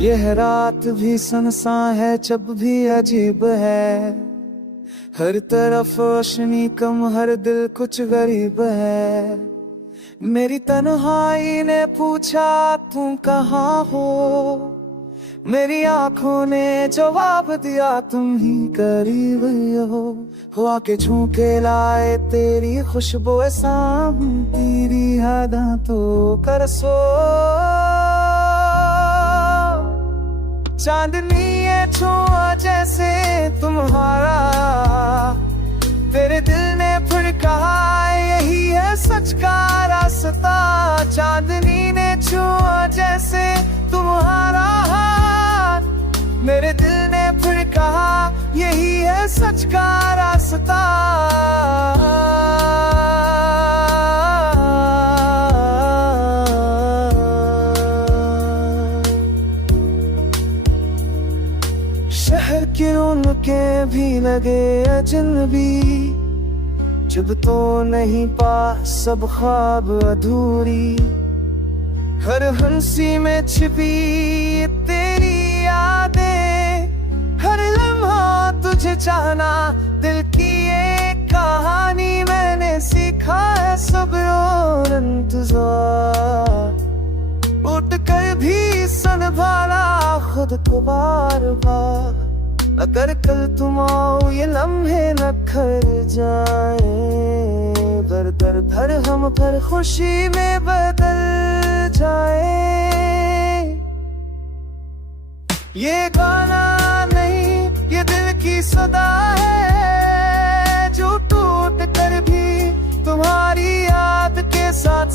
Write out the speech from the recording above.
यह रात भी सुनसान है, जब भी अजीब है। हर तरफ रोशनी कम, हर दिल कुछ गरीब है। मेरी तन्हाई ने पूछा तुम कहाँ हो, मेरी आंखों ने जवाब दिया तुम ही करीब हो। आके झूके लाए तेरी खुशबू साम, तेरी यादा तो कर सो। चांदनी ये छुआ जैसे तुम्हारा, तेरे दिल ने फिर कहा यही है सच का रास्ता। चांदनी ने छुआ जैसे तुम्हारा हाथ, मेरे दिल ने फिर कहा यही है सच का रास्ता। शहर के उनके भी लगे अजनबी, जब तो नहीं पास सब ख्वाब अधूरी। हर हंसी में छिपी तेरी यादें, हर लम्हा तुझे चाहना दिल की एक कहानी। मैंने सीखा है सब्र और इंतजार, उठ कर भी संभाला खुद को बार बार। अगर कल तुम आओ ये लम्हे न खर जाए, दर दर भर हम पर खुशी में बदल जाए। ये गाना नहीं ये दिल की सदा है, जो टूट कर भी तुम्हारी याद के साथ